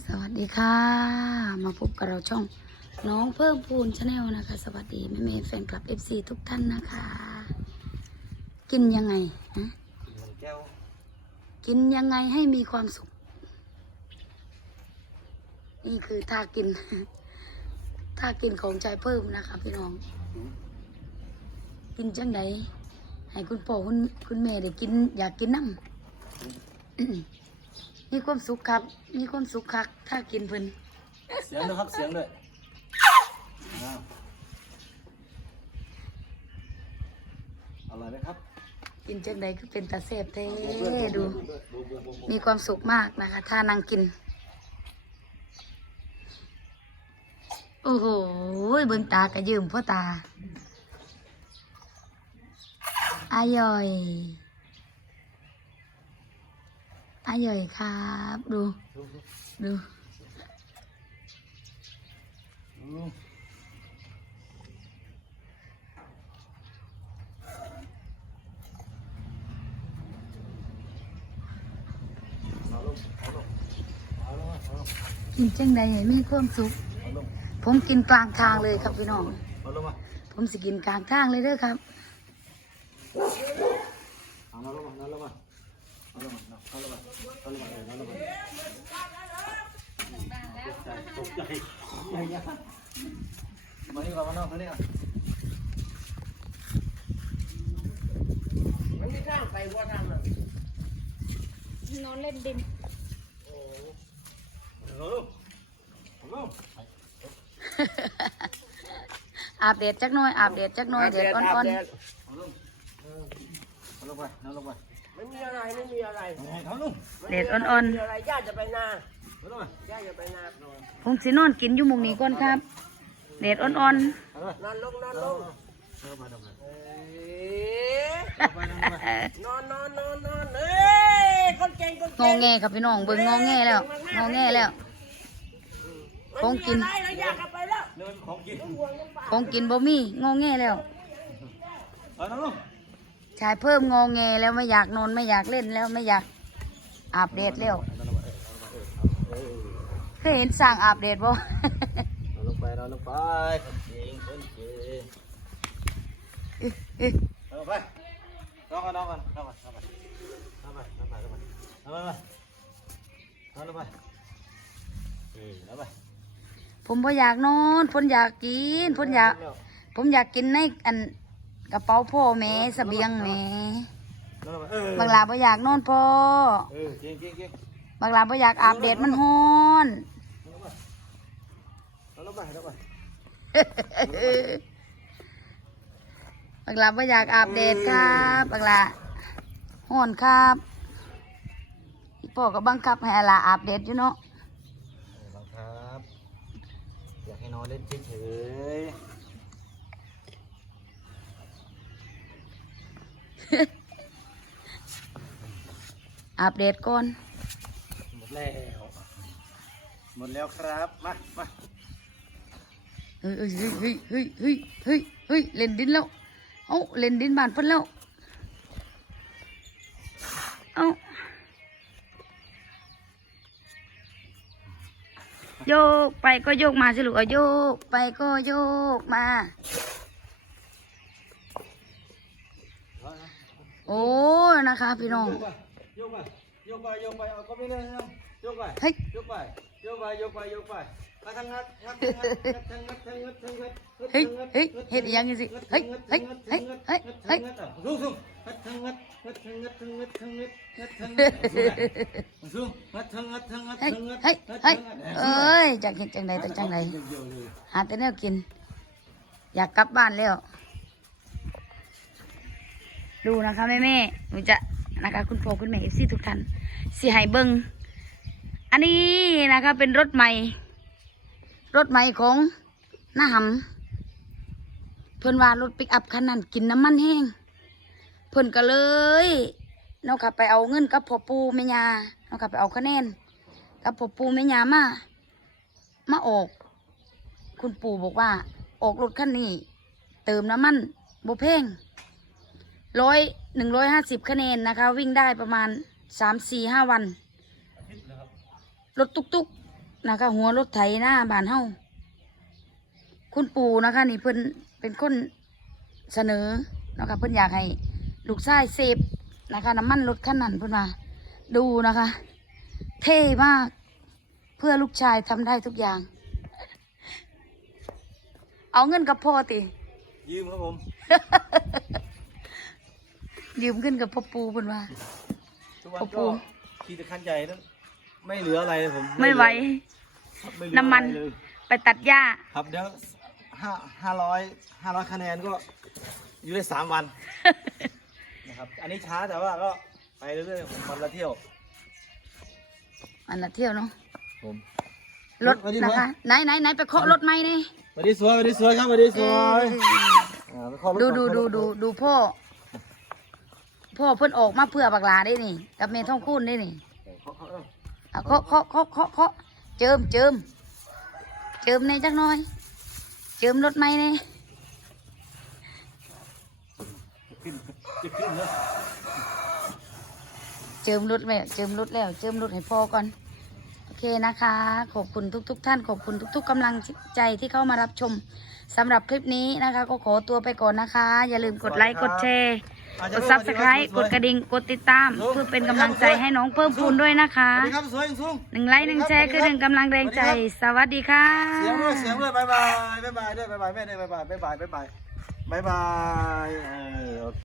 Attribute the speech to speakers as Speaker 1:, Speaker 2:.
Speaker 1: สวัสดีค่ะ มาพบกับเราช่อง น้องเพิ่มพูนชาแนลนะคะ สวัสดีแม่เมย์แฟนคลับ FC ทุกท่านนะคะ กินยังไงฮะ
Speaker 2: กิ
Speaker 1: นยังไงให้มีความสุข นี่คือท่ากินท่ากินของใจเพิ่มนะคะ พี่น้อง กินจังไดให้คุณพ่อคุณคุณแม่ได้กิน อยากกินน้ำ มีความสุขครับ มีความสุขคักถ้ากินเพิ่น
Speaker 2: เสียงด้วยครับเสียงด้วยอ้าวอร่อยไหมครับ
Speaker 1: กินจังใดก็เป็นตาเสบเท่ดู
Speaker 2: ดูดูดูดู
Speaker 1: มีความสุขมากนะคะ ถ้านั่งกิน โอ้โหเบิ่งตากระยืมพ่อตาอร่อย อร่อยครับ ดู
Speaker 2: ดู
Speaker 1: กินจังใดให้มีความสุข ผมกินกลางทางเลยครับพี่น้อง ผมสิกินกลางทางเลยเด้อครับ
Speaker 2: เอาลงมาเอาลงมาเอาลงมา ตกใจตกใจใหญ่ยากมานี่ก่อนมานอกมานี่ก่อน
Speaker 3: มันไม่ข้างไปว่าทางน่ะ
Speaker 1: นอนเล่นดิน
Speaker 2: เอาลงเอาลง
Speaker 1: อาบเดดจักหน่อยอาบเดดจักหน่อยเดดอ่อน
Speaker 2: เอาลงเออเอาลงไปเอาลงไป
Speaker 3: ไม่มีอะไรไม่มีอะไร
Speaker 2: เอาลง
Speaker 1: ๆเดดอ่อน
Speaker 3: ไม่มีอะไรญาติจะไปนา
Speaker 2: เอาลงมา
Speaker 3: ญาติจะไปนา
Speaker 1: ๆผมสินอนกินอยู่หมุงนี้ก่อนครับเดดอ่อน
Speaker 2: เอาลงไป
Speaker 3: นอนลงนอนลง
Speaker 2: เอาลงไปเอาลงไป
Speaker 3: เอ้ย
Speaker 2: เอาไปเอาไป
Speaker 3: นอนนอนนอนนอนเอ้ยคนเก่งคน
Speaker 1: ๆง
Speaker 3: เก่
Speaker 1: องแงครับพี่น้องเบิ่งงอแงแล้วงอแงแล้วของกิน
Speaker 3: ไม่มีอะไรแล้วอยากกลับไปแล้ว
Speaker 2: เดินของกิน
Speaker 3: ห่วงน้ำปลา
Speaker 1: ของกินบ่มีงอแงแล้ว
Speaker 2: เอาลง
Speaker 1: ชายเพิ่มงอแงแล้วไม่อยากนอนไม่อยากเล่นแล้วไม่อยากอาบเดดแล้ว
Speaker 2: เอาลงไปเออ
Speaker 1: เคยเห็นสร้างอาบเดดบ่
Speaker 2: เอาลงไปเอาลงไปคนเก่งคนเก่งเอาลงไปน้องกันน้องกันน้องกันน้องกันน้องไปน้องไปน้องไปน้องไปน้องลงไปเออน้องไป
Speaker 1: ผมบ่อยากนอนผมอยากกินผมอยาก ผมอยากกินในอัน กระเป๋าพ่อแม่เสบียงแม่
Speaker 2: น้องลงไปเออบา
Speaker 1: งลาบ่อยากนอนพ่อ
Speaker 2: เออเก่งเก่งเก่ง
Speaker 1: บางลาบ่อยากอาบแดดมันฮ้อน
Speaker 2: เอาลงไปเอาลงไป
Speaker 1: บางลาบ่อยากอาบแดดครับบางลาฮ้อนครับอีพ่อก็บังคับให้อาลาอาบแดดอยู่เนาะ
Speaker 2: บังคับอยากให้นอนเล่นเฉย
Speaker 1: อาบแดดก่อน
Speaker 2: ๆหมดแล้ว หมดแล้วครับ มามา
Speaker 1: เฮ้ยเฮ้ยเฮ้ยเฮ้ยเฮ้ยเฮ้ยเฮ้ยเล่นดินแล้ว เอ้าเล่นดินบ้านเพิ่นแล้ว เอ้าโยกไปก็โยกมาสิลูกเอาโยกไปก็โยกมา โอ้นะคะ พี่น้อง
Speaker 2: โยกไปโยกไปโยกไปเอาก็ไม่ได้นะโยกไป
Speaker 1: เฮ้ย
Speaker 2: โยกไปโยกไปโยกไปโยกไปมาทางงัดงัดทางงัดทางงัดทางงัดทางงัด
Speaker 1: เฮ้ยเฮ้ยเฮ็ดอีหยังจังสิเฮ้ยเฮ้ยเฮ้ยเฮ้ยเฮ้ย
Speaker 2: สูงสูงงัดทางงัดงัดทางงัดทางงัดทางงัดงัดทางงัดสูงงัดทางงัดทางงัด
Speaker 1: เฮ้ย
Speaker 2: ทางงัด
Speaker 1: เฮ้ยเฮ้ยเอ้ยจากเห็นจังใดตั้งจังใดหาแต่แนวกิน อยากกลับบ้านแล้ว ดูนะคะแม่แม่หนูจะนะคะคุณพ่อคุณแม่เอฟซีทุกท่านสิให้เบิงอันนี้นะคะเป็นรถใหม่ รถใหม่ของน้าหำเพิ่อนว่ารถปิกอัพคันนั้นกินน้ำมันแห้งเพิ่อนก็เลยเนาะค่ะไปเอาเงินกับพ่อปูแม่ยานาะค่ะไปเอาคะแนนกับพ่อปูแม่ย่ามามาออก คุณปู่บอกว่า ออกรถคันนี้ เติมน้ำมันโบเพ่ง ร้อยหนึ่งร้อยห้าสิบคะแนนนะคะ วิ่งได้ประมาณสามสี่ห้าวัน รถตุกตุกนะคะ หัวรถไถหน้าบ้านเฮาคุณปู่นะคะ นี่เพิ่นเป็นคนเสนอนะคะเพิ่นอยากให้ลูกชายเสพนะคะน้ำมันรถคันนั้นเพิ่นมา ดูนะคะ เท่มาก เพื่อลูกชายทำได้ทุกอย่าง เอาเงินกับพ่อติ
Speaker 2: ยืมครับผม
Speaker 1: ยืมเงินกับพ่อปูเพิ่นว่า
Speaker 2: ทุกวัน
Speaker 1: ขอบคุ
Speaker 2: ก็
Speaker 1: ณ
Speaker 2: ขี่แต่คันใหญ่นั้นไม่เหลืออะไรเลยผม
Speaker 1: ไม่ไหว
Speaker 2: ครับไม่เหลือ
Speaker 1: น้ำมัน
Speaker 2: อะไรเลย
Speaker 1: ไปตัดหญ้า
Speaker 2: ครับเดี๋ยวห้าห้าร้อยห้าร้อยคะแนนก็อยู่ได้สามวันนะครับ อันนี้ช้าแต่ว่าก็ไปเรื่อยๆวันละเที่ยว
Speaker 1: อันละเที่ยวเนาะ
Speaker 2: ผม
Speaker 1: รถ
Speaker 2: สวัสดี
Speaker 1: นะ
Speaker 2: ครั
Speaker 1: คะ
Speaker 2: บ
Speaker 1: ไหนไหนไหนไปเคาะรถไหมนี่
Speaker 2: สวัสดีสวยสวัสดีสวยครับสวัสดีสวยอ่าไปขอรถ
Speaker 1: ดู
Speaker 2: ก่อน
Speaker 1: ดู
Speaker 2: ขอร
Speaker 1: ดู
Speaker 2: ถ
Speaker 1: ดูดูพ่อ พ่อเพิ่นออกมาเพื่อบักหลาได้นี่ กับเมท่องคูนได้นี่
Speaker 2: ขอขอเอา
Speaker 1: เคาะเคาะเคาะเคาะเคาะเจิมเจิมเจิมในจักน่อย เจิมรถไหมนี่
Speaker 2: ขึ้นเนอะ
Speaker 1: เจิมรถแล้วเจิมรถแล้ว เจิมรถให้พ่อก่อนโอเคนะคะ ขอบคุณทุกๆท่านขอบคุณทุก ๆกำลังใจที่เข้ามารับชมสำหรับคลิปนี้นะคะ ก็ขอตัวไปก่อนนะคะ อย่าลืมกดไลค์กดแชร์ กดซับสไครต์กดกระดิ่งกดติดตาม เพื่อเป็นกำลังใจให้น้องเพิ่มพูนด้วยนะคะ
Speaker 2: สวัสดีครับสวยสูง
Speaker 1: หนึ่งไลค์หนึ่งแชร์คือหนึ่งกำลังแรงใจ สวัสดีค่ะ
Speaker 2: เสียงด้วยเสียงด้วยบายบายบายบายด้วยบายบายแม่ด้วยบายบายบายบายบายบายบายเออโอเค